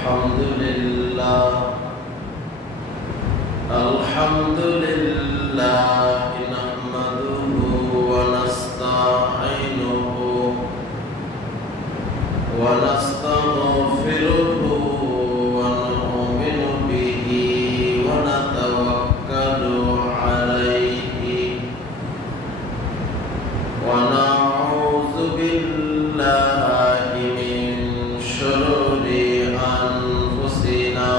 الحمد لله نحمده ونستعينه ونستغفره ونؤمن به ونتوكل عليه ونعوذ بالله من شرور أنفسنا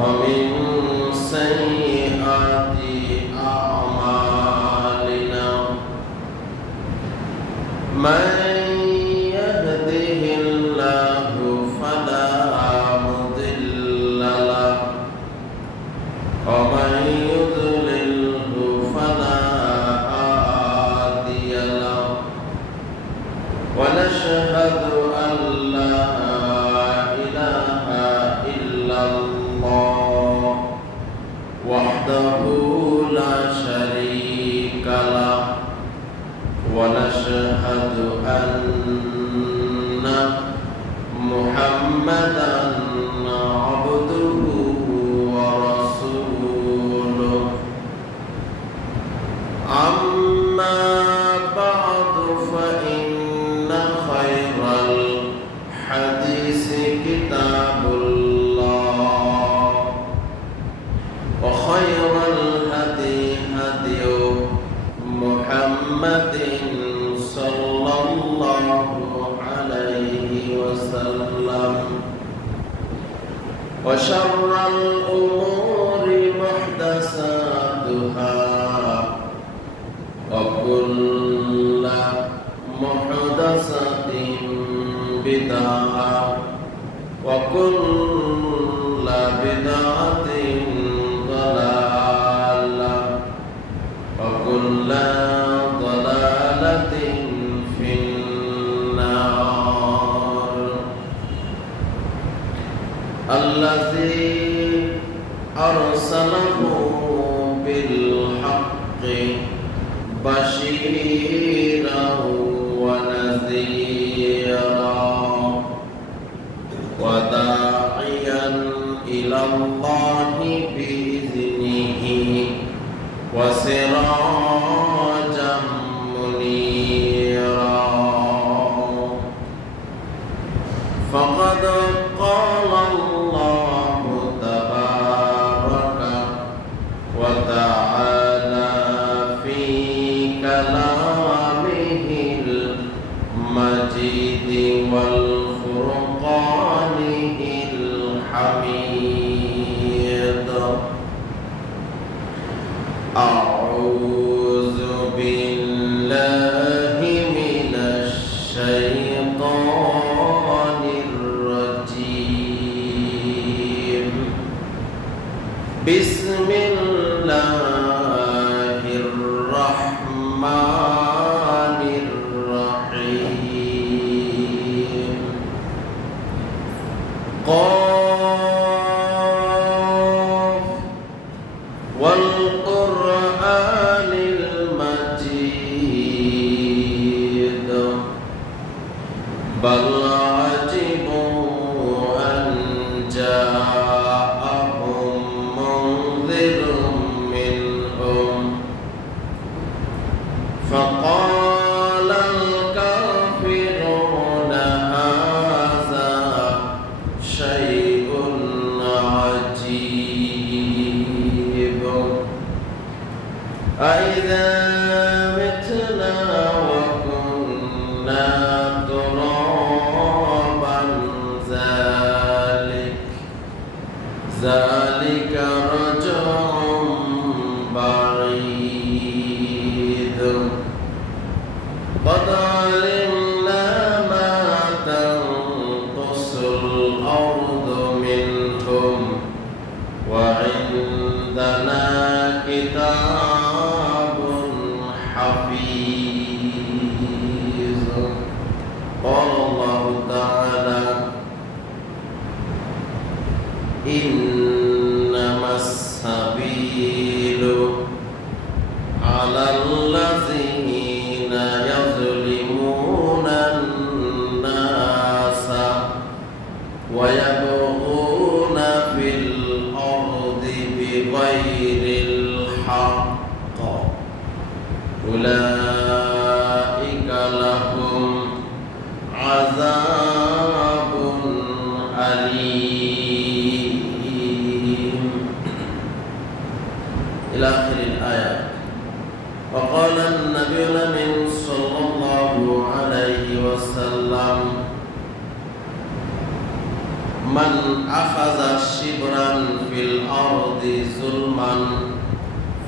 ومن سيئات أعمالنا من يهده الله فلا مضل له ومن يضلله فلا هادي له ونشهد أن لا إله إلا الله وحده لا شريك له ونشهد أن محمدا عبده ورسوله أما بعد فإن خير الحديث كتاب الله وخير الهدي هدي محمد صلى الله عليه وسلم وشر الأمور محدثاتها وكل محدثة بدعة وكل بدعة ضلالة وكل ضلالة في النار الذي أرسله بالحق بشيرا ونذيرا وداعيا إلى الله بإذنه وسراجا منيرا فقد قال الله تبارك وتعالى في كلامه المجيد والفرقانه الحميد أعوذ بالله من الشيطان الرجيم بسم الله الرحمن الرحيم والقرآن المجيد بل عجبوا أن جاءهم منذر منهم فقال الكافرون هذا شيء عجيب أإذا متنا وكنا ترابا ذلك رجع بعيد قد علمنا ما تنقص الأرض منهم وعندنا كتاب উলাইকা লাহুম আযাবুন আলীম ইলা আখিরিল আয়াত। وقال النبي الأمين صلى الله عليه وسلم من أخذ شبرا في الأرض ظلما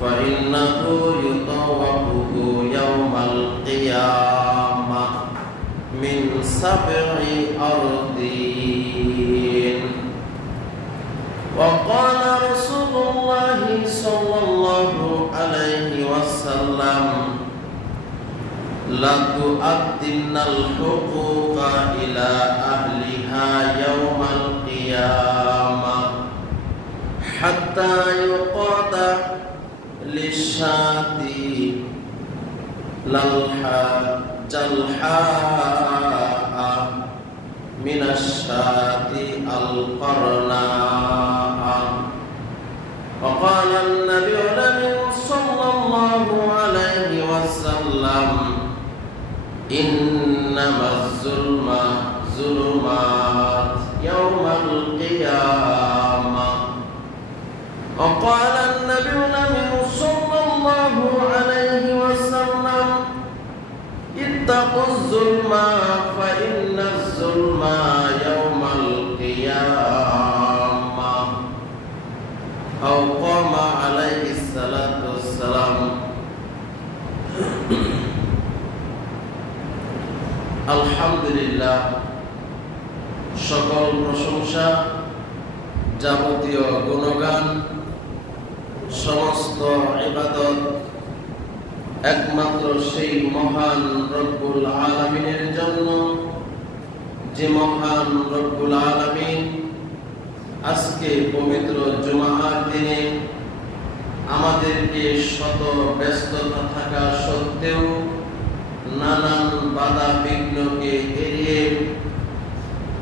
فإنه يطوقه يوم القيامة من 7 أرضين. وقال رسول الله صلى الله عليه وسلم لتؤدن الحقوق إلى أهلها يوم القيامة حتى يقاد للشاة جلحاء من الشاة القرناء. وقال النبي صلى الله عليه وسلم إنما الظلم ظلمات يوم القيامة. وقال النبي صلى الله عليه وسلم اتقوا الظلم فإن الظلم يوم القيامة أو قام عليه الصلاة والسلام. আলহামদুলিল্লাহ, সকল প্রশংসা, যাবতীয় গুণগান, সমস্ত ইবাদত একমাত্র সেই মহান রব্বুল আলামিনের জন্য, যে মহান রব্বুল আলামিন আজকে পবিত্র জুমার দিনে আমাদেরকে শত ব্যস্ততা থাকা সত্ত্বেও নানান বাধা বিঘ্নকে এড়িয়ে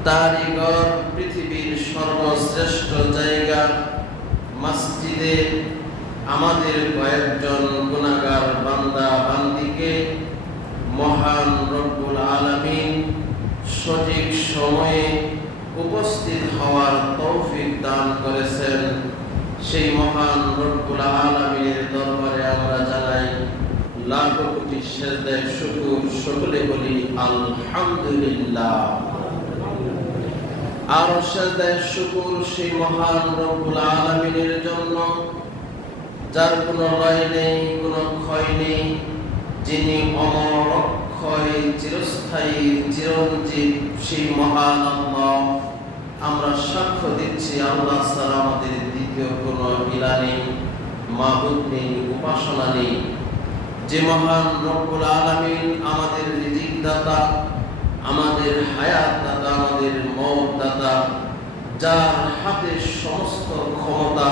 তারই ঘর, পৃথিবীর সর্বশ্রেষ্ঠ জায়গা মসজিদে আমাদের কয়েকজন গুনাহগার বান্দা বান্দিকে মহান রব্বুল আলামিন সঠিক সময়ে উপস্থিত হওয়ার তৌফিক দান করেছেন। সেই মহান রব্বুল আলামিনের দরবারে আমরা জানাই লাখো কোটি সিজদায় শুকর, সকলে বলি আলহামদুলিল্লাহ। আর সিজদায় শুকর সেই মহান রব্বুল আলামিনের জন্য, যার কোনো লয় নেই, কোনো ক্ষয় নেই, যিনি অমর, অক্ষয়, চিরস্থায়ী, চিরঞ্জীব, সেই মহান আল্লাহ। আমরা সাক্ষ্য দিচ্ছি আল্লাহ ছাড়া আমাদের দ্বিতীয় কোনো ইলাহ নেই, মাবুদ নেই, উপাসনা নেই। যে মহান রব্বুল আলামিন আমাদের রিজিক দাতা, আমাদের হায়াত দাতা, আমাদের মওত দাতা, যার হাতে সমস্ত ক্ষমতা,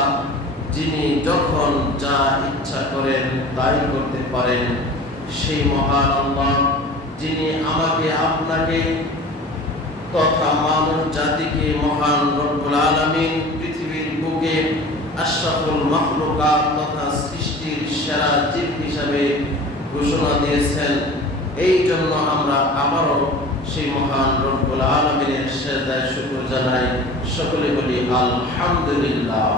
যিনি যখন যা ইচ্ছা করেন তাই করতে পারেন, সেই মহান আল্লাহ, যিনি আমাকে আপনাকে তথা মানব জাতিকে মহান রব্বুল আলামিন পৃথিবীর বুকে আশরাফুল মাখলুকাত তথা সৃষ্টির সেরা জীব হিসাবে ঘোষণা দিয়েছেন। এই জন্য আমরা আবারও সেই মহান রব্বুল আলামিনের সিজদায় শুকর জানাই, সকলে বলি আলহামদুলিল্লাহ।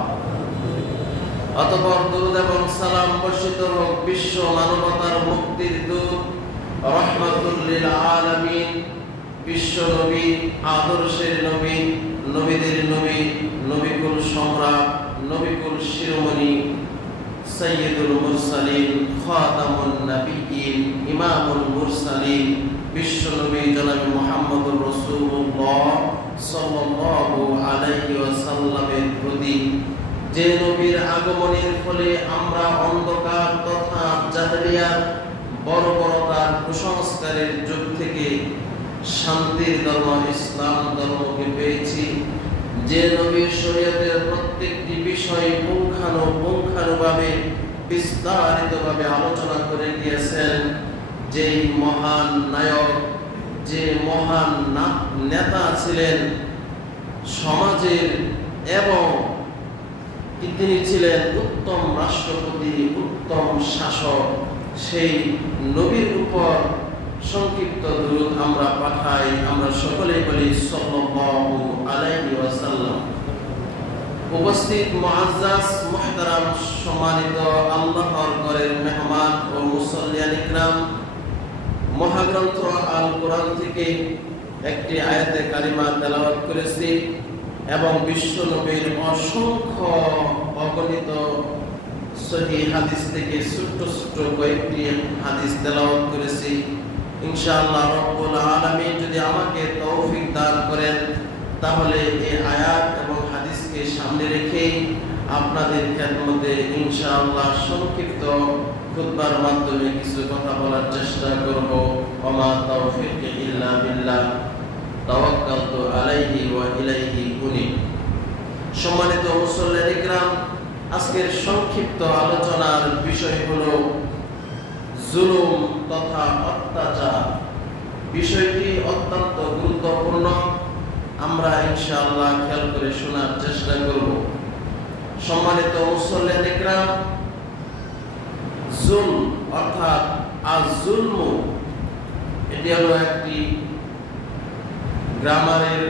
অতঃপর দুরূদ এবং সালাম বর্ষিত হোক বিশ্ব মানবতার মুক্তির দূত, রহমাতুল লিল আলামিন, বিশ্ব নবী, আদর্শের নবী, নবীদের নবী, নবিকুল সম্রাট, নবিকুল শিরোমণি, সাইয়্যিদুল মুরসালিন, খাতামুন নবিয়্যিন, ইমামুল মুরসালিন, বিশ্ব নবী জনাব মুহাম্মদুর রাসূলুল্লাহ সাল্লাল্লাহু আলাইহি ওয়াসাল্লামের প্রতি, যে নবীর আগমনের ফলে আমরা অন্ধকার তথা জাহেলিয়ার বর্বরতার কুসংস্কারের যুগ থেকে শান্তির ধর্ম ইসলাম ধর্মকে পেয়েছি, যে নবীর শরীয়তের প্রত্যেকটি বিষয় পুঙ্খানুপুঙ্খানুভাবে বিস্তারিতভাবে আলোচনা করে গিয়েছেন, যেই মহান নায়ক, যে মহান নেতা ছিলেন সমাজের, এবং তিনি ছিলেন উত্তম রাষ্ট্রপতি, উত্তম শাসক, সেই নবীর উপর সংক্ষিপ্ত দুরূদ আমরা পাঠাই। আমরা সকলেই বলি সাল্লাল্লাহু আলাইহি ওয়াসাল্লাম। উপস্থিত মুআজ্জাজ মুহতারাম সম্মানিত আল্লাহর ঘরের মেহমান ও মুসল্লিয়ান ইকরাম, মহাগ্রন্থ আল কোরআন থেকে একটি আয়াতে কারিমা তেলাওয়াত করেছি এবং বিশ্ব নবীর অসংখ্য অগণিত সহিহ হাদিস থেকে ছোট্ট ছোট্ট কয়েকটি হাদিস তেলাওয়াত করেছি। ইনশাআল্লাহ রব্বুল আলামিন যদি আমাকে তৌফিক দান করেন তাহলে এই আয়াত এবং হাদিসকে সামনে রেখে আপনাদের খেদমতে ইনশাআল্লাহ সংক্ষিপ্ত খুতবার মাধ্যমে কিছু কথা বলার চেষ্টা করব। ওমা তাওফিক ইল্লা বিল্লাহ, তাওয়াক্কালতু আলাইহি ওয়া ইলাইহি উনীব। সম্মানিত মুসল্লিয়ান ইকরাম, আজকের সংক্ষিপ্ত আলোচনার বিষয় হলো জুলুম তথা অত্যাচার। বিষয়টি অত্যন্ত গুরুত্বপূর্ণ, আমরা ইনশাআল্লাহ খেয়াল করে শোনার চেষ্টা করব। সম্মানিত মুসল্লিয়ান ইকরাম, জুলম অর্থাৎ আজ-জুলমু, এটি হলো একটি গ্রামারের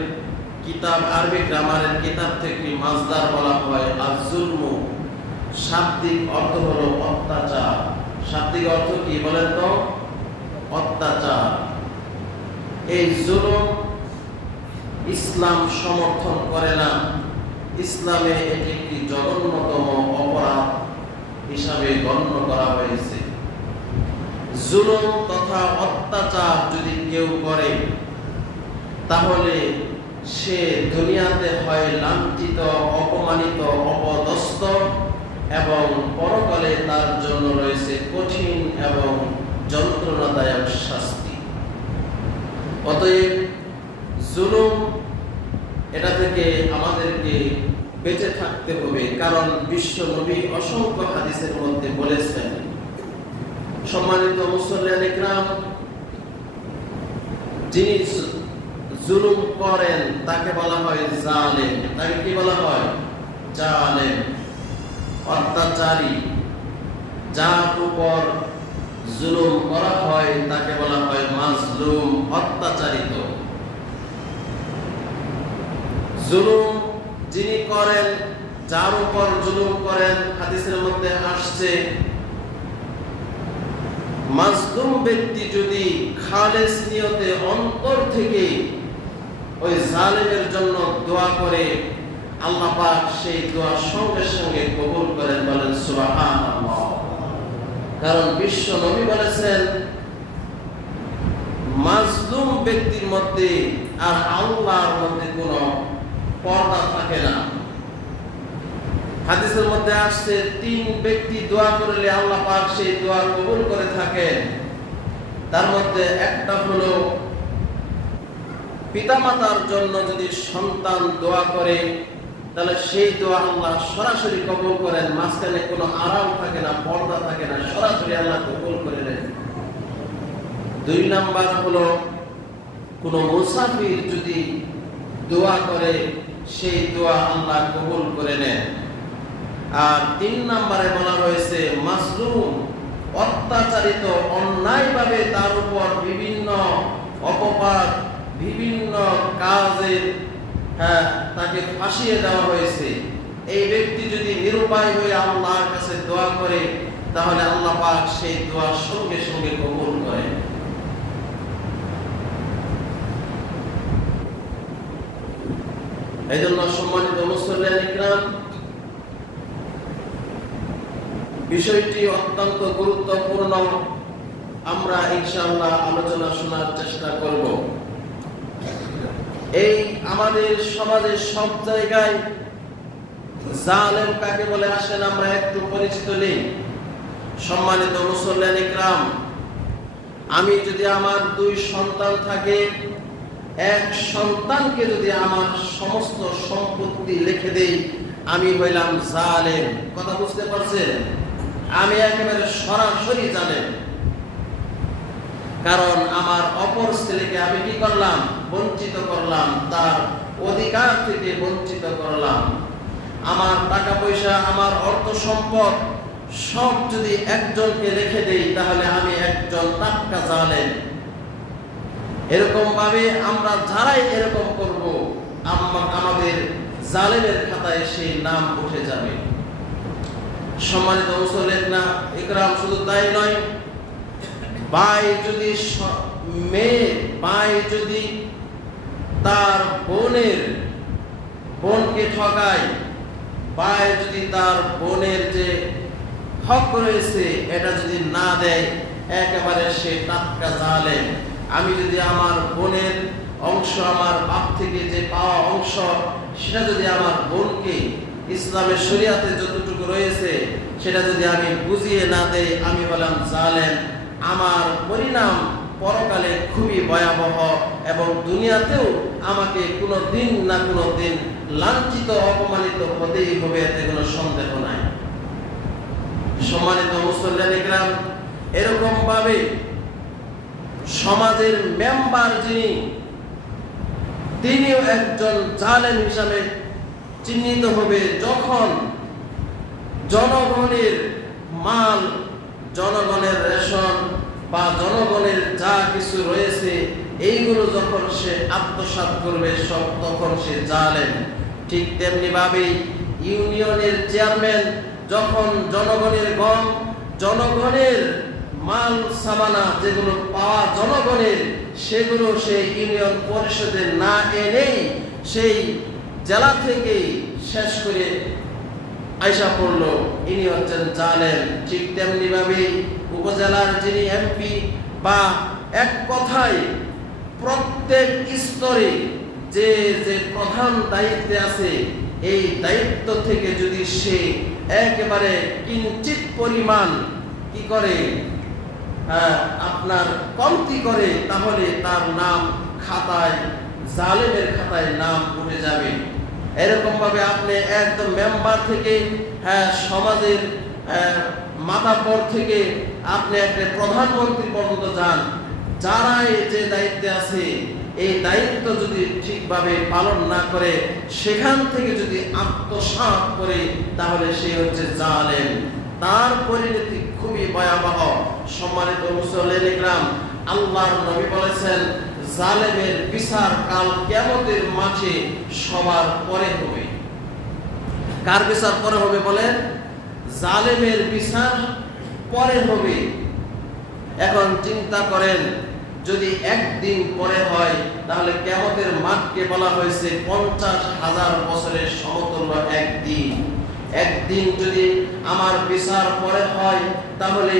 কিতাব, আরবি গ্রামারের কিতাব থেকে মাজদার বলা হয় আজ-জুলমু। শাব্দিক অর্থ হলো অত্যাচার। শাব্দিক অর্থ কি বলেন তো? অত্যাচার। এই জুলুম ইসলাম সমর্থন করে না। ইসলামে এটি একটি জঘন্যতম অপরাধ হিসাবে গণ্য করা হয়েছে। জুলুম তথা অত্যাচার যদি কেউ করে তাহলে সে দুনিয়াতে হয় লাঞ্ছিত, অপমানিত, অপদস্থ এবং পরকালে তার জন্য রয়েছে কঠিন এবং যন্ত্রণাদায়ক শাস্তি। অতএব জুলুম এটা থেকে আমাদেরকে বেঁচে থাকতে হবে, কারণ বিশ্ব নবী অসংখ্য হাদিসের মধ্যে বলেছেন। সম্মানিত মুসল্লিয়ান ইকরাম, যিনি জুলুম করেন তাকে বলা হয় জালেম। তাকে কি বলা হয়? জালেম, অত্যাচারী। যার উপর জুলুম করা হয় তাকে বলা হয় মাজলুম, অত্যাচারিত। জুলুম যিনি করেন, যার উপর জুলুম করেন, হাদিসের মধ্যে আসছে মাজলুম ব্যক্তি যদি খালেস নিয়তে অন্তর থেকে ওই জালেমের জন্য দোয়া করে, আল্লাহ পাক সেই দোয়া সঙ্গে সঙ্গে কবুল করেন। বলেন সুবহানাল্লাহ। কারণ বিশ্ব নবী বলেছেন মাজলুম ব্যক্তির মধ্যে আর আল্লাহর মধ্যে কোনো পর্দা থাকে না। হাদিসের মধ্যে আসছে 3 ব্যক্তি দোয়া করলে আল্লাহ পাক সেই দোয়া কবুল করে থাকেন। তার মধ্যে একটা হলো পিতামাতার জন্য যদি সন্তান দোয়া করে তাহলে সেই দোয়া আল্লাহ সরাসরি কবুল করেন, মাঝখানে কোনো আড়াল থাকে না, পর্দা থাকে না, সরাসরি আল্লাহ কবুল করে নেন। 2 নাম্বার হলো কোনো মুসাফির যদি দোয়া করে সেই দোয়া আল্লাহ কবুল করে নেন। আর 3 নম্বরে বলা হয়েছে মাজলুম, অত্যাচারিত, অন্যায়ভাবে তার উপর বিভিন্ন অপবাদ, বিভিন্ন কাজে তাকে ফাঁসিয়ে দেওয়া হয়েছে। এই ব্যক্তি যদি নিরুপায় হয়ে আল্লাহর কাছে দোয়া করে তাহলে আল্লাহ পাক সেই দোয়া সঙ্গে সঙ্গে কবুল করেন। এই জন্য সম্মানিত মুসল্লিয়ান ইকরাম, বিষয়টি অত্যন্ত গুরুত্বপূর্ণ। আমরা ইনশাআল্লাহ আলোচনা শোনার চেষ্টা করব। এই আমাদের সমাজের সব জায়গায় জালেম কাকে বলে আসেন আমরা একটু পরিচিত নেই। সম্মানিত মুসল্লিয়ান ইকরাম, আমি যদি আমার 2 সন্তান থাকে, এক সন্তানকে যদি আমার সমস্ত সম্পত্তি লিখে দেই, আমি হইলাম জালেম। কথা বুঝতে পারছেন? আমি একেবারে সরাসরি জালেম। কারণ আমার অপর ছেলেকে আমি কি করলাম? বঞ্চিত করলাম, তার অধিকার থেকে বঞ্চিত করলাম। আমার টাকা পয়সা, আমার অর্থ সম্পদ সব যদি একজনকে রেখে দেই তাহলে আমি একজন টাটকা জালেম। এরকম ভাবে আমরা যারাই এরকম করব আমাদের জালেমের খাতায় সেই নাম উঠে যাবে। সম্মানিত মুসল্লিন ইকরাম, শুধু তাই নয়, ভাই যদি তার বোনকে ঠকায়, ভাই যদি তার বোনের যে হক রয়েছে এটা যদি না দেয়, একেবারে সে টাটকা জালেম। আমি যদি আমার বোনের অংশ, আমার বাপ থেকে যে পাওয়া অংশ, সেটা যদি আমার বোনকে ইসলামের শরিয়াতে যতটুকু রয়েছে সেটা যদি আমি বুঝিয়ে না দেই, আমি বললাম জালেম। আমার পরিণাম পরকালে খুবই ভয়াবহ এবং দুনিয়াতেও আমাকে কোনো দিন না কোনো দিন লাঞ্ছিত অপমানিত হতেই হবে, এতে কোনো সন্দেহ নাই। সম্মানিত মুসল্লিন ইকরাম, এরকম ভাবে সমাজের মেম্বার যিনি, তিনিও একজন জালেম হিসাবে চিহ্নিত হবে যখন জনগণের মাল, জনগণের রেশন বা জনগণের যা কিছু রয়েছে এইগুলো যখন সে আত্মসাৎ করবে সব, তখন সে জালেম। ঠিক তেমনি ভাবে ইউনিয়নের চেয়ারম্যান যখন জনগণের গম, জনগণের মাল সামানা যেগুলো পাওয়া জনগণের, সেগুলো সেই ইউনিয়ন পরিষদে না এনেই সেই জেলা থেকে শেষ করে আইসা পড়লো, ইনি হচ্ছেন জালেম। ঠিক তেমনি ভাবে উপজেলার যিনি এমপি বা এক কথায় প্রত্যেক স্তরে যে যে প্রধান দায়িত্বে আছে, এই দায়িত্ব থেকে যদি সে একেবারে কিঞ্চিত পরিমাণ কি করে আপনার কমতি করে, তাহলে তার নাম খাতায়, জালেমের খাতায় নাম উঠে যাবে। এরকম ভাবে আপনি একদম মেম্বার থেকে সমাজের মাথাপর থেকে আপনি একটা প্রধানমন্ত্রী পর্যন্ত যান, যারাই যে দায়িত্বে আছে এই দায়িত্ব যদি ঠিকভাবে পালন না করে, সেখান থেকে যদি আত্মসাৎ করে, তাহলে সে হচ্ছে জালেম। তার পরিণতি খুবই ভয়াবহ। সম্মানিত মুসল্লিন ইকরাম, আল্লাহর নবী বলেছেন জালেমের বিচার কাল কিয়ামতের মাঠে সবার পরে হবে। কার বিচার পরে হবে বলেন? জালেমের বিচার পরে হবে। এখন চিন্তা করেন, যদি একদিন পরে হয় তাহলে কিয়ামতের মাঠকে বলা হয়েছে 50,000 বছরের সমতুল্য একদিন। একদিন যদি আমার বিচার পরে হয় তাহলে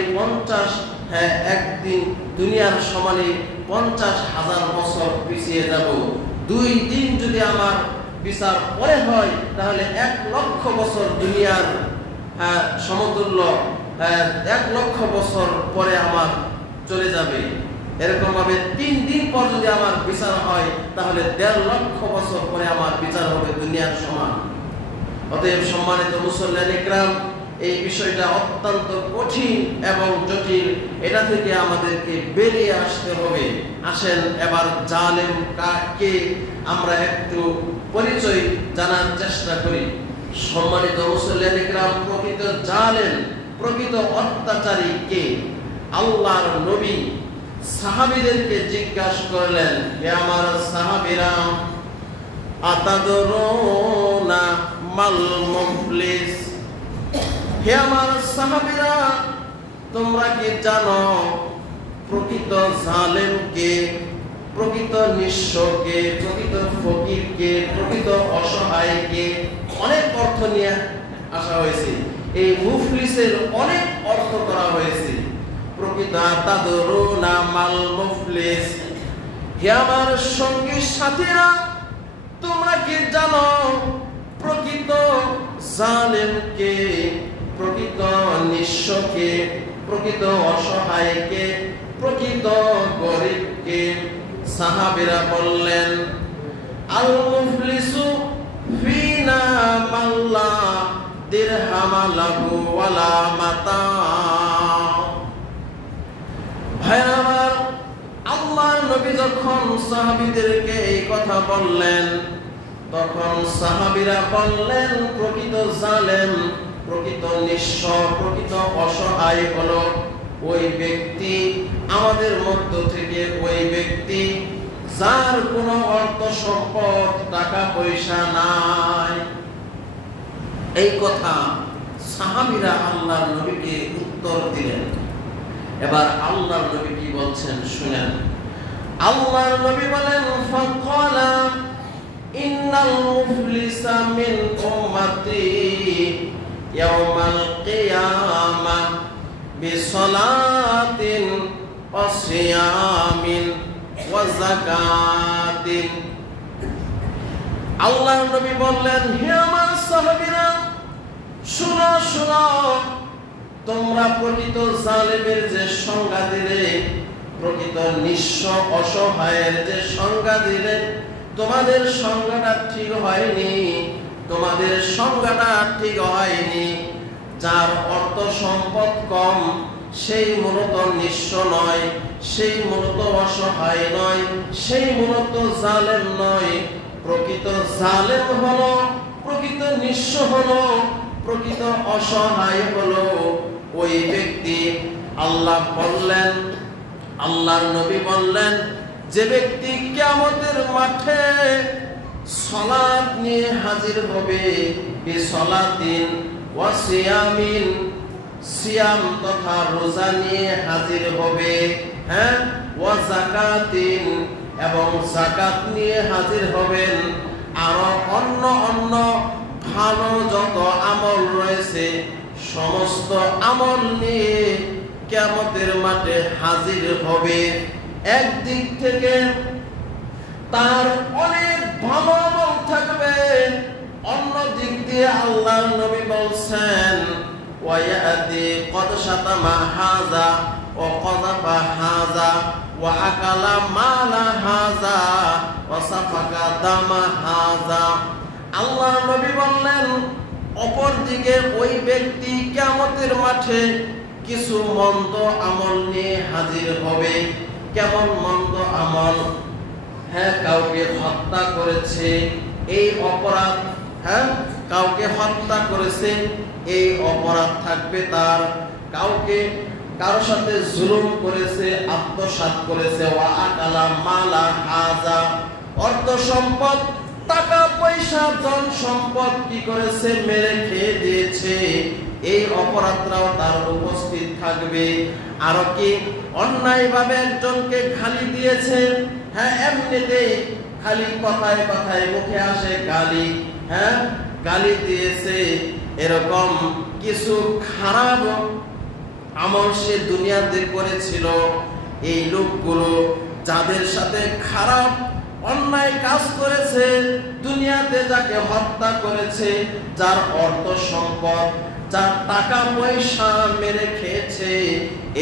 একদিন দুনিয়ার সমানে 50,000 বছর পিছিয়ে যাব। 2 দিন যদি আমার বিচার পরে হয় তাহলে 1 লক্ষ বছর দুনিয়ার সমতুল্য 1 লক্ষ বছর পরে আমার চলে যাবে। এরকম ভাবে 3 দিন পর যদি আমার বিচার হয় তাহলে 1.5 লক্ষ বছর পরে আমার বিচার হবে দুনিয়ার সমান। অতএব সম্মানিত মুসল্লিন ইকরাম, এই বিষয়টা অত্যন্ত কঠিন এবং জটিল। এটা থেকে আমাদেরকে বেরিয়ে আসতে হবে। আসেন এবার জালেম কাকে আমরা একটু পরিচয় জানার চেষ্টা করি। সম্মানিত মুসল্লিন ইকরাম, প্রকৃত জালেম, প্রকৃত অত্যাচারী কে? আল্লাহর নবী সাহাবীদেরকে জিজ্ঞাসা করলেন, হে আমার সাহাবীরা, আতাদরুনা মাল মুফলিস, হে আমার সাহাবীরা, তোমরা কি জানো প্রকৃত জালেম কে, প্রকৃত নিঃস্ব কে, প্রকৃত ফকির কে, প্রকৃত অসহায় কে? অনেক অর্থ নিয়ে আসা হয়েছে। এই মুফলিসের অনেক অর্থ করা হয়েছে। প্রকৃত আতাদরুনা মাল মুফলিস, হে আমার সঙ্গী সাথীরা, তোমরা কি জানো প্রকৃত জালেম কে, প্রকৃত নিঃস্ব কে, প্রকৃত অসহায় কে, প্রকৃত গরিব কে? সাহাবীরা বললেন, আল মুফলিসু ফিনা মাল্লা দিরহামা লাহু ওয়ালা মাতা। ভাইরা আমার, আল্লাহর নবী যখন সাহাবীদেরকে এই কথা বললেন, তখন সাহাবীরা বললেন প্রকৃত জালেম প্রকৃত নিঃস্ব, প্রকৃত অসহায় হলো ওই ব্যক্তি, আমাদের মধ্য থেকে ওই ব্যক্তি যার কোনো অর্থ সম্পদ টাকা পয়সা নাই। এই কথা সাহাবীরা আল্লাহর নবীকে উত্তর দিলেন। এবার আল্লাহর নবী কি বলছেন শুনেন। আল্লাহর নবী বলেন, ফাকালা ইন্নাল মুফলিসা মিন উম্মতি ইয়াওমাল কিয়ামাহ বিসলাতিন ওয়া সিয়ামিন ওয়া যাকাতিন। আল্লাহর নবী বললেন, হে আমার সাহাবীরা, শুনো শুনো, তোমরা প্রকৃত জালেমের যে সংজ্ঞা দিলে, প্রকৃত নিঃস্ব অসহায়ের যে সংজ্ঞা দিলে, তোমাদের সংজ্ঞাটা ঠিক হয়নি, তোমাদের সংজ্ঞাটা ঠিক হয়নি। যার অর্থ সম্পদ কম সেই মূলত নিঃস্ব নয়, সেই মূলত অসহায় নয়, সেই মূলত জালেম নয়। প্রকৃত জালেম হলো, প্রকৃত নিঃস্ব হলো, প্রকৃত অসহায় হলো ওই ব্যক্তি। আল্লাহ বললেন, আল্লাহর নবী বললেন, যে ব্যক্তি কিয়ামতের মাঠে সালাত নিয়ে হাজির হবে, বিসলাতিন ওয়া সিয়ামিন, সিয়াম তথা রোজা নিয়ে হাজির হবে, ওয়া যাকাতিন, এবং যাকাত নিয়ে হাজির হবেন, আর অন্য অন্য ভালো যত আমল রয়েছে সমস্ত আমল নিয়ে কিয়ামতের মাঠে হাজির হবে। একদিক থেকে তার অনেক ভালো আমল থাকবে, অন্য দিক দিয়ে আল্লাহর নবী বলছেন, ওয়ায়াতি কদ শাতামা হাযা ওয়া কযাফা হাযা ওয়া আকালা মালা হাযা ওয়া সাফাকা দামা হাযা। আল্লাহর নবী বললেন, অপর দিকে ওই ব্যক্তি কিয়ামতের মাঠে কিছু মন্দ আমল নিয়ে হাজির হবে। কেমন মন্দ আমল? কাউকে হত্যা করেছে, এই অপরাধ, কাউকে হত্যা করেছে, এই অপরাধ থাকবে তার। কাউকে কারোর সাথে জুলুম করেছে, আত্মসাৎ করেছে, ওয়া আকালা মালা হাযা, অর্থ সম্পদ, টাকা পয়সা, ধন সম্পদ কি করেছে? মেরে খেয়ে দিয়েছে। এই অপরাধটাও তার উপস্থিত থাকবে। আরো কি অন্যায়ভাবে একজনকে গালি দিয়েছে, এমনিতেই খালি কথায় কথায় মুখে আসে গালি, গালি দিয়েছে, এরকম কিছু খারাপ আমল সে দুনিয়াতে করেছিল। এই লোকগুলো যাদের সাথে খারাপ অন্যায় কাজ করেছে, দুনিয়াতে যাকে হত্যা করেছে, যার অর্থ সম্পদ, যার টাকা পয়সা মেরে খেয়েছে,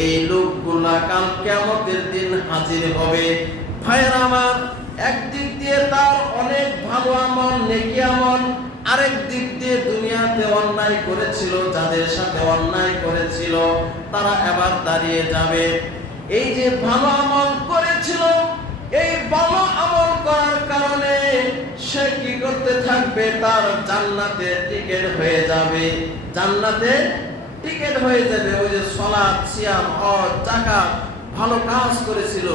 এই লোকগুলা কাল কিয়ামতের দিন হাজির হবে। ভাইয়েরা আমার, একদিক দিয়ে তার অনেক ভালো আমল, নেকি আমল, আরেক দিক দিয়ে দুনিয়াতে অন্যায় করেছিল, যাদের সাথে অন্যায় করেছিল তারা এবার দাঁড়িয়ে যাবে। এই যে ভালো আমল করেছিল, এই ভালো আমল করার কারণে সে কি করতে থাকবে? তার জান্নাতে টিকেট হয়ে যাবে, জান্নাতে টিকেট হয়ে যাবে। ওই যে সালাত, সিয়াম, হজ, যাকাত, ভালো কাজ করেছিল,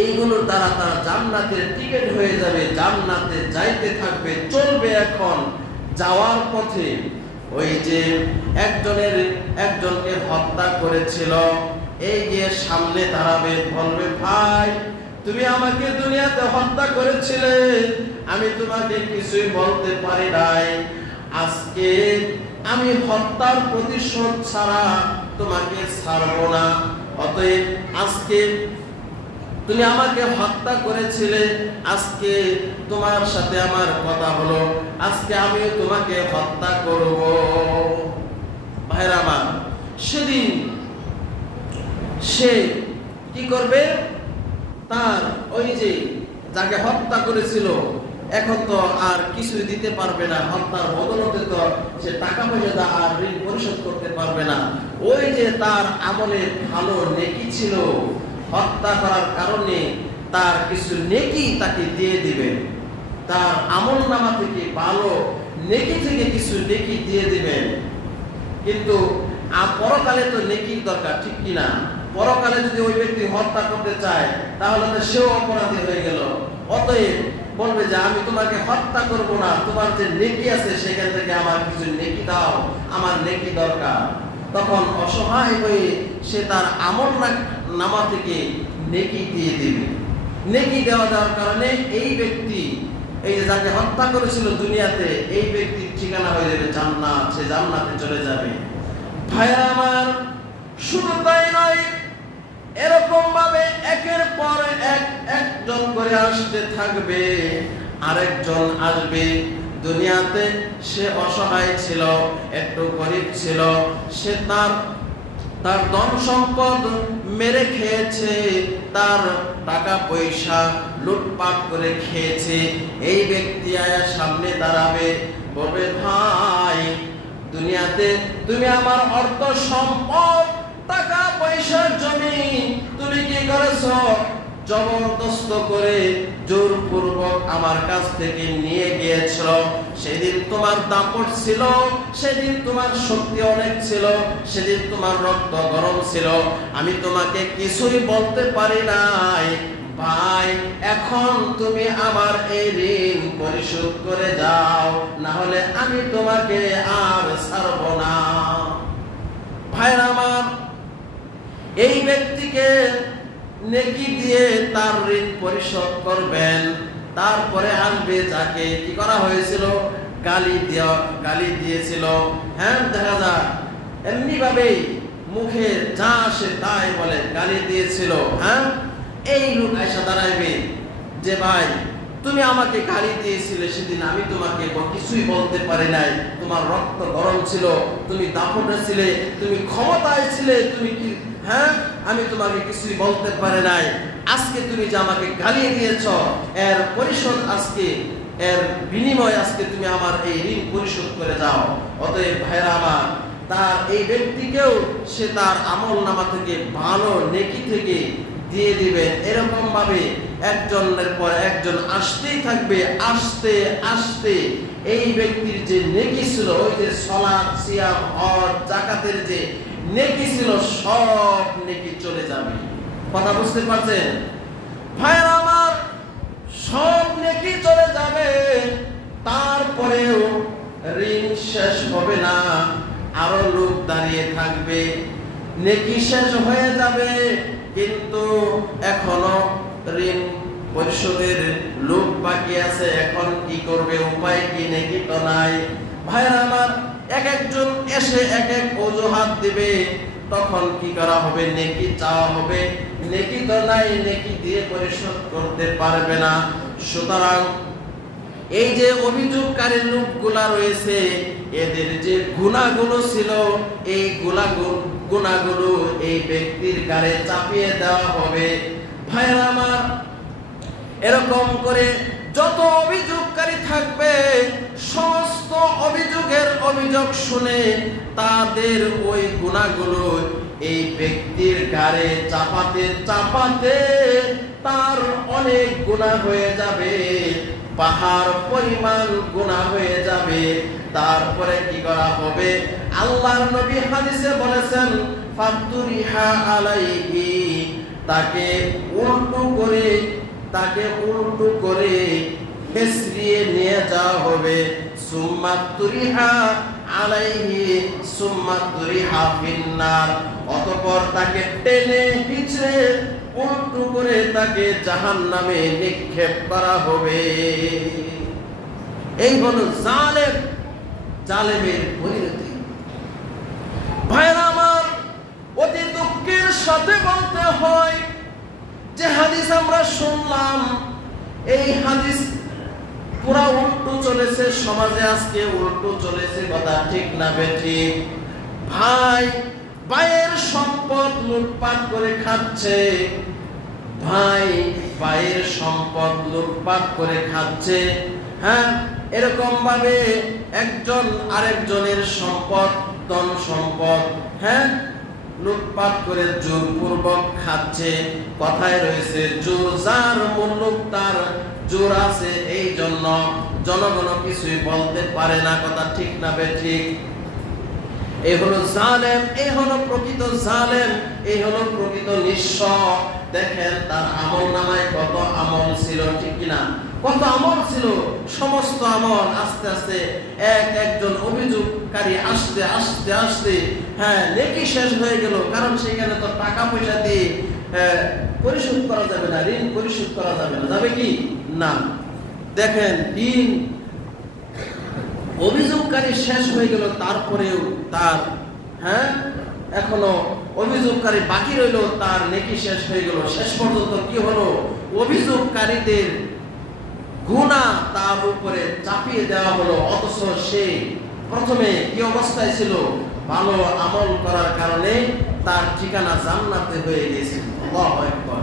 এইগুলোর দ্বারা তার জান্নাতের টিকেট হয়ে যাবে, জান্নাতে যাইতে থাকবে, চলবে। এখন যাওয়ার পথে ওই যে একজনকে হত্যা করেছিল, এই গিয়ে সামনে দাঁড়াবে, বলবে, ভাই তুমি আমাকে দুনিয়াতে হত্যা করেছিলে, আমি তোমাকে কিছুই বলতে পারি নাই, আজকে আমি হত্যার প্রতিশোধ ছাড়া তোমাকে ছাড়বো না। অতএব আজকে তুমি আমাকে হত্যা করেছিলে, আজকে তোমার সাথে আমার কথা হলো, আজকে আমি তোমাকে হত্যা করব। ভাইরা আমার, সেদিন সে কি করবে? তার ওই যে যাকে হত্যা করেছিল, এখন তো আর কিছুই দিতে পারবে না, হত্যার বদলতে তো সে টাকা পয়সা আর ঋণ পরিশোধ করতে পারবে না। ওই যে তার আমলে ভালো নেকি ছিল, হত্যা করার কারণে তার কিছু নেকি তাকে দিয়ে দিবে, তার আমল নামা থেকে ভালো নেকি থেকে কিছু নেকি দিয়ে দিবেন। কিন্তু পরকালে তো নেকির দরকার, ঠিক কিনা? পরকালে যদি ওই ব্যক্তি হত্যা করতে চায় তাহলে তো সেও অপরাধী হয়ে গেল। অতএব বলবে যে আমি তোমাকে হত্যা করব না, তোমার যে নেকি আছে সেখান থেকে আমার কিছু নেকি দাও, আমার নেকি দরকার। তখন অসহায় হয়ে সে তার আমল নামা থেকে নেকি দিয়ে দিবে। নেকি দেওয়ার কারণে এই ব্যক্তি, এই যে যাকে হত্যা করেছিল দুনিয়াতে, এই ব্যক্তির ঠিকানা হয়ে যাবে জান্নাত, সে জান্নাতে চলে যাবে। ভাইরা আমার, শুধু তাই নয়, এরকম ভাবে একের পর একজন করে আসতে থাকবে, আরেকজন আসবে। দুনিয়াতে সে অসহায় ছিল, একটু গরিব ছিল, সে তার ধন সম্পদ মেরে খেয়েছে, তার টাকা পয়সা লুটপাট করে খেয়েছে। এই ব্যক্তি আয়া সামনে দাঁড়াবে, বলবে ভাই দুনিয়াতে তুমি আমার অর্থ সম্পদ, টাকা পয়সা, জমি তুমি কি করেছো? জবরদস্ত করে জোরপূর্বক আমার কাছ থেকে নিয়ে গিয়েছিল। সেদিন তোমার দাপট ছিল, সেদিন তোমার শক্তি অনেক ছিল, সেদিন তোমার রক্ত গরম ছিল, আমি তোমাকে কিছুই বলতে পারি নাই। ভাই এখন তুমি আমার এই ঋণ পরিশোধ করে যাও, না হলে আমি তোমাকে আর ছাড়ব না। ভাইরা আমার, এই ব্যক্তিকে নেকি দিয়ে তার ঋণ পরিশোধ করবেন। তারপরে আসবে যাকে কি করা হয়েছিল, গালি দিয়েছিল। হ্যাঁ, দেখা যায় এমনি ভাবেই মুখে যা আসে তাই বলে, গালি দিয়েছিল। হ্যাঁ, এই লোক আয়সা দাঁড়াইবে যে ভাই তুমি আমাকে গালি দিয়েছিলে, সেদিন আমি তোমাকে কিছুই বলতে পারি নাই, তোমার রক্ত গরম ছিল, তুমি দাপটে ছিলে, তুমি ক্ষমতায় ছিলে, তুমি কি, হ্যাঁ, আমি তোমাকে কিছুই বলতে পারি নাই। আজকে তুমি যে আমাকে গালি দিয়েছ, এর পরিশোধ আজকে, এর বিনিময় আজকে তুমি আমার এই ঋণ পরিশোধ করে যাও। অতএব ভাইরা আমার, তার এই ব্যক্তিকেও সে তার আমল নামা থেকে ভালো নেকি থেকে দিয়ে দিবেন। এরকম ভাবে একজনের পর একজন আসতেই থাকবে। আস্তে আস্তে এই ব্যক্তির যে নেকি ছিল, ওই যে সালাত, সিয়াম, হজ, যাকাতের যে নেকি ছিল, সব নেকি চলে যাবে। কথা বুঝতে পারছেন ভাইরা আমার? সব নেকি চলে যাবে। তারপরেও ঋণ শেষ হবে না, আরো লোক দাঁড়িয়ে থাকবে। নেকি শেষ হয়ে যাবে, কিন্তু এখনো ঋণ পরিশোধের লোক বাকি আছে। এখন কি করবে, উপায় কি? নেকি তো নাই। ভাইরা আমার, এক একজন এসে এক এক অজুহাত দিবে। তখন কি করা হবে? নেকি চাওয়া হবে। নেকি তো নাই, নেকি দিয়ে পরিশোধ করতে পারবে না। সুতরাং এই যে অভিযোগকারী লোকগুলা রয়েছে, এদের যে গুনাহগুলো ছিল, এই গুনাহগুলো এই ব্যক্তির ঘাড়ে চাপিয়ে দেওয়া হবে। ভাইরা আমার, এরকম করে যত অভিযোগকারী থাকবে, সমস্ত অভিযোগ শুনে তাদের ওই গুনাহগুলো এই ব্যক্তির ঘাড়ে চাপাতে চাপাতে তার অনেক গুনাহ হয়ে যাবে, পাহাড় পরিমাণ গুনাহ হয়ে যাবে। তারপরে কি করা হবে? আল্লাহর নবী হাদিসে বলেছেন, ফাতুরিহা আলাইহি, তাকে উল্টো করে হেসরিয়ে নিয়ে যাওয়া হবে। সুম্মা তুরিহা আলাইহি সুম্মা তুরিহা ফিন্নার, অতঃপর তাকে টেনে হিচড়ে উল্টো করে তাকে জাহান্নামে নিক্ষেপ করা হবে। এই হলো জালেমের পরিণতি। ভাইরা আমার, অতি দুঃখের সাথে বলতে হয় যে হাদিস আমরা শুনলাম, এই হাদিস পুরা উল্টো চলেছে সমাজে। আজকে উল্টো চলেছে, কথা ঠিক না বেঠিক? ভাইয়ের সম্পদ লুটপাট করে খাচ্ছে, ভাইয়ের সম্পদ লুটপাট করে খাচ্ছে। হ্যাঁ, এরকম ভাবে একজন আরেকজনের সম্পদ, ধন সম্পদ, হ্যাঁ, লুটপাট করে জোরপূর্বক খাচ্ছে। কথায় রয়েছে জোর যার মুলুক তার জোর আছে, এই জন্য জনগণ কিছুই বলতে পারে না। কথা ঠিক না বেঠিক? এই হলো জালেম, এই হলো প্রকৃত জালেম, এই হলো প্রকৃত নিঃস্ব। দেখেন তার আমল নামায় কত আমল ছিল, ঠিক কিনা? কত আমল ছিল, সমস্ত আমল আস্তে আস্তে একজন অভিযোগকারী আসতে আসতে আসতে নেকি শেষ হয়ে গেল। কারণ সেখানে তো টাকা পয়সা দিয়ে পরিশোধ করা যাবে না, ঋণ পরিশোধ করা যাবে না। যাবে কি না? দেখেন ঋণ অভিযোগকারী শেষ হয়ে গেল, তারপরেও তার এখনো অভিযোগকারী বাকি রইল, তার নেকি শেষ হয়ে গেল। শেষ পর্যন্ত কি হলো? অভিযোগকারীদের গুনাহ তার উপরে চাপিয়ে দেওয়া হলো। অথচ সে প্রথমে কি অবস্থায় ছিল? ভালো আমল করার কারণে তার ঠিকানা জান্নাতে হয়ে গেছে। আল্লাহু আকবার।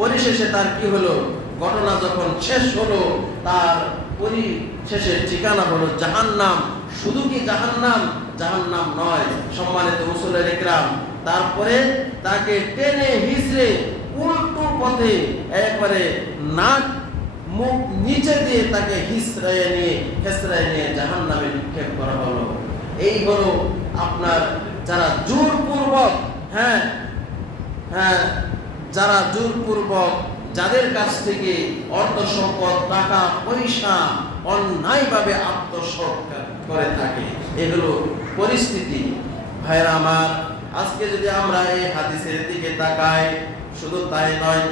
পরিশেষে তার কি হলো? ঘটনা যখন শেষ হলো, তার পরিশেষে ঠিকানা হলো জাহান্নাম। শুধু কি জাহান্নাম? জাহান্নাম নয় সম্মানিত মুসল্লিয়ানে কিরাম, তারপরে তাকে টেনে হিচড়ে উল্টো পথে একবারে নাক মুখ নিচে দিয়ে তাকে হেঁচড়ায় নিয়ে জাহান্নামে নিক্ষেপ করা হলো। এই হলো আপনার যারা জোরপূর্বক যারা জোরপূর্বক যাদের কাছ থেকে অর্থ সম্পদ টাকা পয়সা অন্যায়ভাবে আত্মসাৎ করে থাকে, এগুলো পরিস্থিতি। ভাইরা আমার, আজকে যদি আমরা এই হাদিসের দিকে তাকাই, শুধু তাই নয়,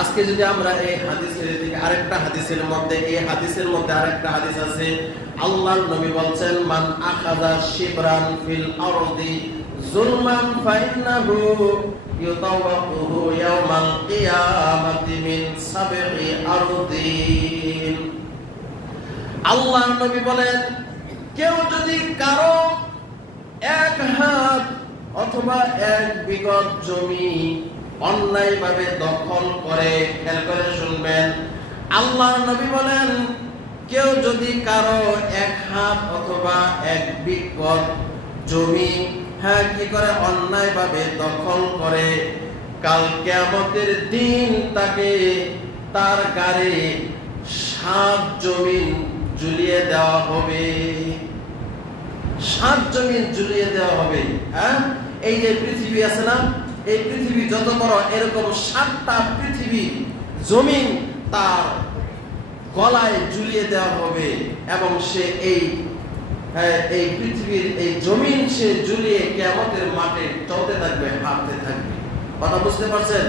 আজকে যদি আমরা এই হাদিসের দিকে আরেকটা হাদিসের মধ্যে আরেকটা হাদিস আছে। আল্লাহর নবী বলছেন, মান আখাযা শিবরান ফিল আরদি যুলমান ফাইন্নাহু ইউতাওয়াকুহু ইয়াওমাল কিয়ামাতি মিন সাবঈ আরদিন। আল্লাহর নবী বলেন, কেউ যদি কারো এক হাত অথবা এক বিঘত জমি অন্যায়ভাবে দখল করে, খেয়াল করে শুনবেন, আল্লাহর নবী বলেন, কেউ যদি কারো এক হাত অথবা এক বিঘত জমি কি করে অন্যায়ভাবে দখল করে, কাল কিয়ামতের দিন তাকে তার গাড়ি 7 জমিন ঝুলিয়ে দেওয়া হবে। 7 জমিন ঝুলিয়ে দেওয়া হবে। এই যে পৃথিবী আছে না, এই পৃথিবী যত বড়, এরকম 7টা পৃথিবী জমিন তার গলায় ঝুলিয়ে দেওয়া হবে এবং সে এই পৃথিবীর এই জমিন সে ঝুলিয়ে কিয়ামতের মাঠে চলতে থাকবে, হাঁটতে থাকবে। কথা বুঝতে পারছেন?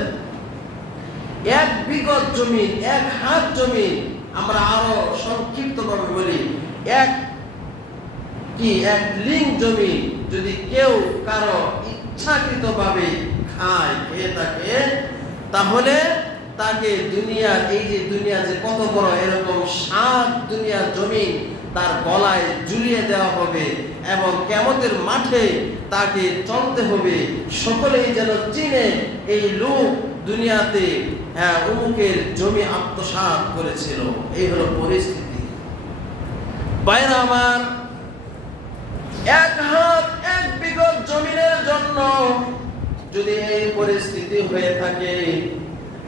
এক বিঘত জমিন, এক হাত জমিন, আমরা আরো সংক্ষিপ্ত ভাবে বলি, এক লিং জমি যদি কেউ কারো ইচ্ছাকৃতভাবে খেয়ে থাকে, তাহলে তাকে দুনিয়ার এই যে দুনিয়া যে কত বড়, এরকম 7 দুনিয়ার জমিন তার গলায় ঝুলিয়ে দেওয়া হবে এবং কিয়ামতের মাঠে তাকে চলতে হবে। সকলেই যেন চিনে এই লোক দুনিয়াতে অমুকের জমি আত্মসাৎ করেছিল। এই হলো পরিস্থিতি। ভাইরা আমার, এক হাত এক বিঘত জমিনের জন্য যদি এই পরিস্থিতি হয়ে থাকে,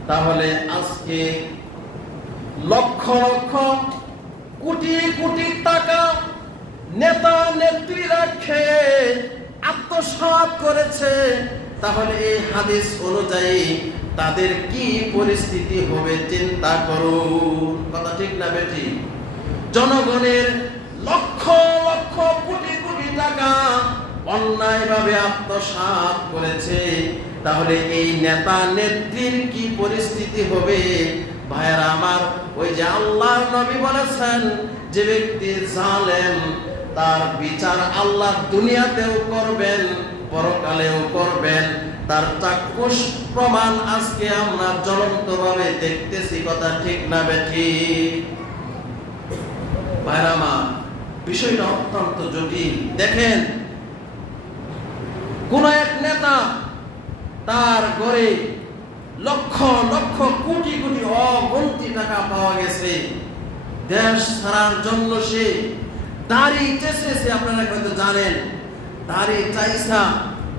তাহলে আজকে লক্ষ লক্ষ কোটি কোটি টাকা নেতা নেত্রীরা খেয়ে আত্মসাৎ করেছে, তাহলে এই হাদিস অনুযায়ী তাদের কি পরিস্থিতি হবে চিন্তা করুন। কথা ঠিক না বেটি? জনগণের লক্ষ লক্ষ কোটি কোটি টাকা অন্যায়ভাবে আত্মসাৎ করেছে, তাহলে এই নেতা নেত্রীর কি পরিস্থিতি হবে? ভাইরা আমার, ওই যে আল্লাহর নবী বলেছেন, যে ব্যক্তি জালেম তার বিচার আল্লাহ দুনিয়াতেও করবেন, পরকালেও করবেন। তার চাক্ষুষ প্রমাণ আজকে আমরা জ্বলন্তভাবে দেখতেছি। কথা ঠিক না বেঠিক? ভাইরা আমার, বিষয়টা অত্যন্ত জটিল। দেখেন, কোন এক নেতা তার ঘরে লক্ষ লক্ষ কোটি কোটি অগন্তি টাকা পাওয়া গেছে, দেশ ছাড়ার জন্য সে দাড়ি চেঁচেছে। আপনারা হয়তো জানেন, দাড়ি চাইছা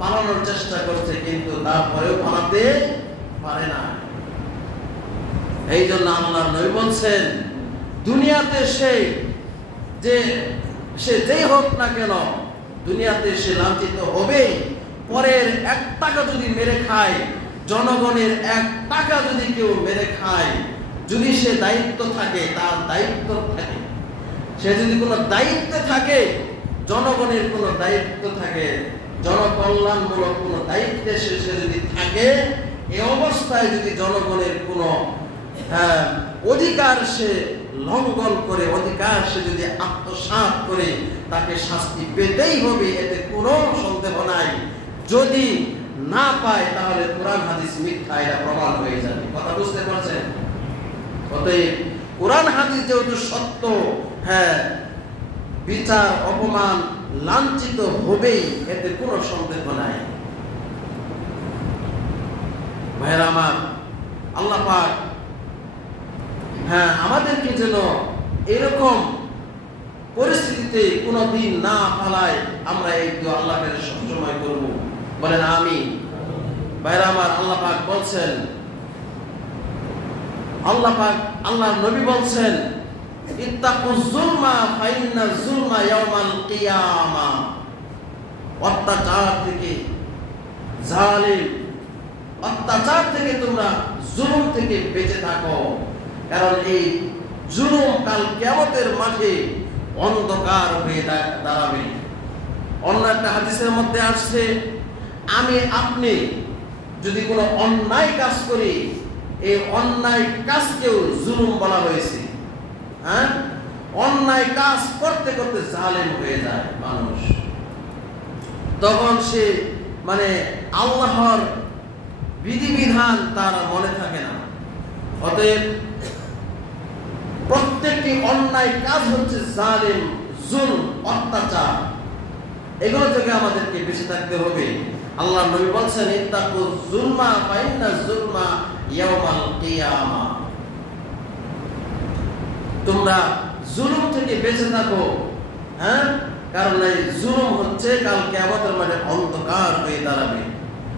পালানোর চেষ্টা করছে, কিন্তু তারপরেও পালাতে পারে না। এই জন্য আল্লাহর নবী বলছেন, দুনিয়াতে সে যেই হোক না কেন, দুনিয়াতে সে লাঞ্ছিত হবেই। পরের 1 টাকা যদি মেরে খায়, জনগণের 1 টাকা যদি কেউ মেরে খায়, যদি সে দায়িত্ব থাকে, তার দায়িত্ব থাকে, সে যদি কোনো দায়িত্বে থাকে, জনগণের কোনো দায়িত্ব থাকে, জনকল্যাণমূলক কোনো দায়িত্বে সে যদি থাকে, এই অবস্থায় যদি জনগণের কোনো অধিকার সে লঙ্ঘন করে, অধিকার সে যদি আত্মসাৎ করে, তাকে শাস্তি পেতেই হবে, এতে কোনো সন্দেহ নাই। যদি না পায় তাহলে কোরআন হাদিস মিথ্যা, এটা প্রমাণ হয়ে যাবে। কথা বুঝতে পারছেন? অতএব কোরআন হাদিস যেহেতু সত্য, বিচার, অপমান, লাঞ্ছিত হবেই, এতে কোনো সন্দেহ নাই। ভাইরা আমার, আল্লাহ পাক আমাদেরকে যেন এরকম পরিস্থিতিতে কোনোদিন না ফেলায়, আমরা এই দোয়া আল্লাহকে সবসময় করব। বলেন আমিন। ভাইরা আমার, আল্লাহ পাক বলছেন, আল্লাহর নবী বলছেন, ইত্তাকুজ যুলমা ফাইন্না যুলমা ইয়াউমাল কিয়ামা। অত্যাচার থেকে, জালিম অত্যাচার থেকে তোমরা জুলুম থেকে বেঁচে থাকো, কারণ এই জুলুম কাল কিয়ামতের মাঠে অন্ধকার হয়ে দাঁড়াবে। অন্য একটা হাদিসের মধ্যে আসছে, আমি আপনি যদি কোনো অন্যায় কাজ করি, এই অন্যায় কাজকেও জুলুম বলা হয়েছে। অন্যায় কাজ করতে করতে জালেম হয়ে যায় মানুষ, তখন সে আল্লাহর বিধিবিধান তার মনে থাকে না। অতএব প্রত্যেকটি অন্যায় কাজ হচ্ছে জালেম, জুলম, অত্যাচার। এগুলো থেকে আমাদেরকে বেঁচে থাকতে হবে। আল্লাহ নবী বলছেন, ইত্তাকুজ যুলমা ফাইন্না যুলমা ইয়াউমাল কিয়ামা। তোমরা জুলুম থেকে বেঁচে থাকো, কারণ এই জুলুম হচ্ছে কাল কিয়ামতের মাঠে অন্ধকার হয়ে দাঁড়াবে।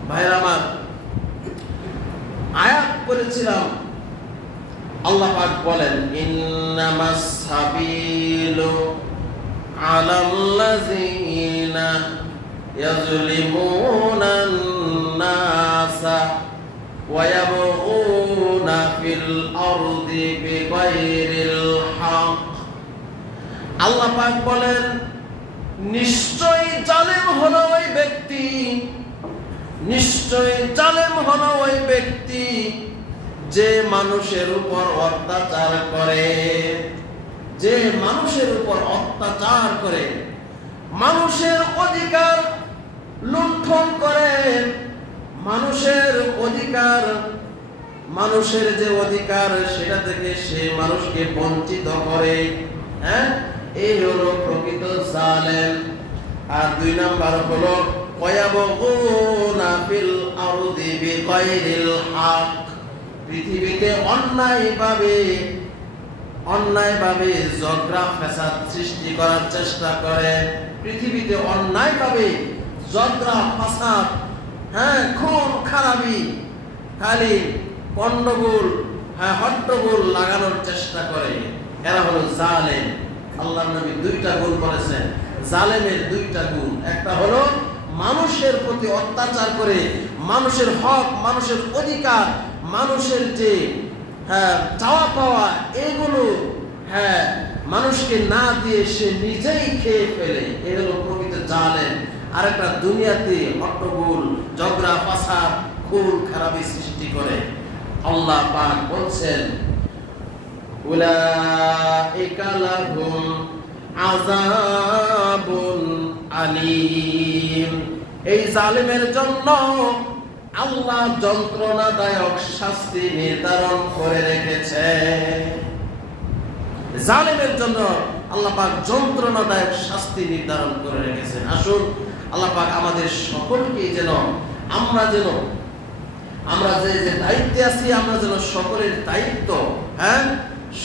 ভাইরা আমার, আয়াত করেছিলাম, আল্লাহ পাক বলেন, ইন্নামাস সাবিলু আলাল্লাযিনা ইয়াযলিমুনান নাসা ওয়া ইয়াবগুনা ফিল আরদি বিগাইরিল হক। আল্লাহ পাক বলেন, নিশ্চয়ই জালেম হলো ওই ব্যক্তি, নিশ্চয়ই জালেম হলো ওই ব্যক্তি যে মানুষের উপর অত্যাচার করে, যে মানুষের উপর অত্যাচার করে, মানুষের অধিকার লুণ্ঠন করে, মানুষের অধিকার, মানুষের যে অধিকার সেটা থেকে সে মানুষকে বঞ্চিত করে। এই হলো প্রকৃত জালেম। আর 2 নাম্বার হলো ওয়ায়াবগুনা ফিল আরদি বিগাইরিল হক। পৃথিবীতে অন্যায়ভাবে ঝগড়া ফ্যাসাদ সৃষ্টি করার চেষ্টা করে। পৃথিবীতে অন্যায়ভাবে ঝগড়া ফ্যাসাদ, খুন খারাপি, খালি গন্ডগোল, হট্টগোল লাগানোর চেষ্টা করে। এরা হলো জালেম। আল্লাহর নবী 2টা গুণ বলেছেন, জালেমের 2টা গুণ। একটা হলো মানুষের প্রতি অত্যাচার করে, মানুষের হক, মানুষের অধিকার, মানুষের যে চাওয়া পাওয়া, এগুলো মানুষকে না দিয়ে সে নিজেই খেয়ে ফেলে। এ হলো প্রকৃত জালেম। আর একটা দুনিয়াতে হট্টগোল, ঝগড়া ফাসাদ, খুন খারাপি সৃষ্টি করে। আল্লাহ পাক বলছেন, উলাইকা লাহুম আযাবুন আলীম। এই জালেমের জন্য আল্লাহ যন্ত্রণাদায়ক শাস্তি নির্ধারণ করে রেখেছে। জালেমের জন্য আল্লাহ পাক যন্ত্রণাদায়ক শাস্তি নির্ধারণ করে রেখেছেন। আসুন আল্লাহ পাক আমাদের সকলকে যেন আমরা যে দায়িত্বে আছি, আমরা যেন সকলের দায়িত্ব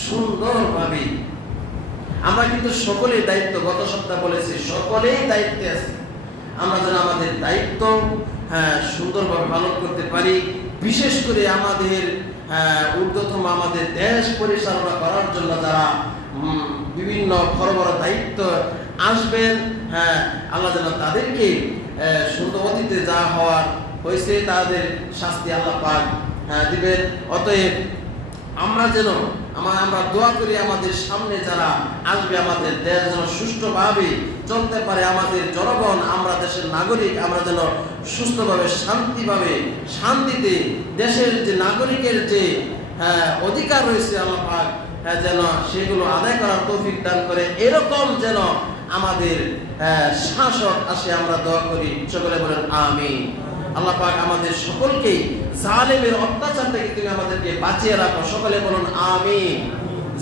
সুন্দরভাবে, আমরা কিন্তু সকলেই দায়িত্ব, গত সপ্তাহ বলেছি সকলেই দায়িত্বে আছি। আমরা যেন আমাদের দায়িত্ব সুন্দরভাবে পালন করতে পারি। বিশেষ করে আমাদের ঊর্ধ্বতম আমাদের দেশ পরিচালনা করার জন্য যারা বিভিন্ন বড় বড় দায়িত্ব আসবেন, আল্লাহ যেন তাদেরকে সুন্দর অতীতে যা হওয়ার হয়েছে তাদের শাস্তি আল্লাহ পাক দিবেন। অতএব আমরা যেন আমরা দোয়া করি আমাদের সামনে যারা আসবে আমাদের দেশ যেন সুষ্ঠুভাবে চলতে পারে, আমাদের জনগণ, আমরা দেশের নাগরিক, আমরা যেন সুস্থভাবে শান্তিতে দেশের যে নাগরিকের যে অধিকার রয়েছে আল্লাহ পাক যেন সেগুলো আদায় করার তৌফিক দান করে। এরকম যেন আমাদের শাসক আসে, আমরা দোয়া করি। সকলে বলেন আমিন। আল্লাহ পাক আমাদের সকলকেই জালেমের অত্যাচার থেকে তুমি আমাদেরকে বাঁচিয়ে রাখো। সকলে বলুন আমিন।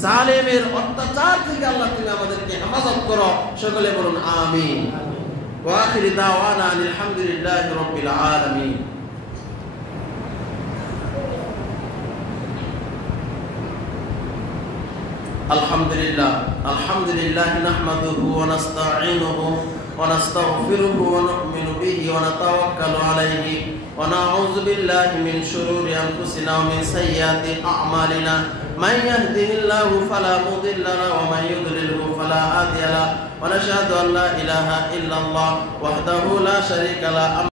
জালেমের অত্যাচার থেকে আল্লাহ তুমি আমাদেরকে হেফাজত করো। সকলে বলুন আমিন। ওয়া আখিরু দাওয়ানা আলহামদুলিল্লাহি রাব্বিল আলামিন। আলহামদুলিল্লাহ নাহমাদুহু ওয়া নাস্তাঈনুহু ونستغفره ونؤمن به ونتوكل عليه ونعوذ بالله من شرور أنفسنا ومن سيئات أعمالنا من يهده الله فلا مضل له ومن يضلله فلا هادي له ونشهد أن لا إله إلا الله وحده لا شريك له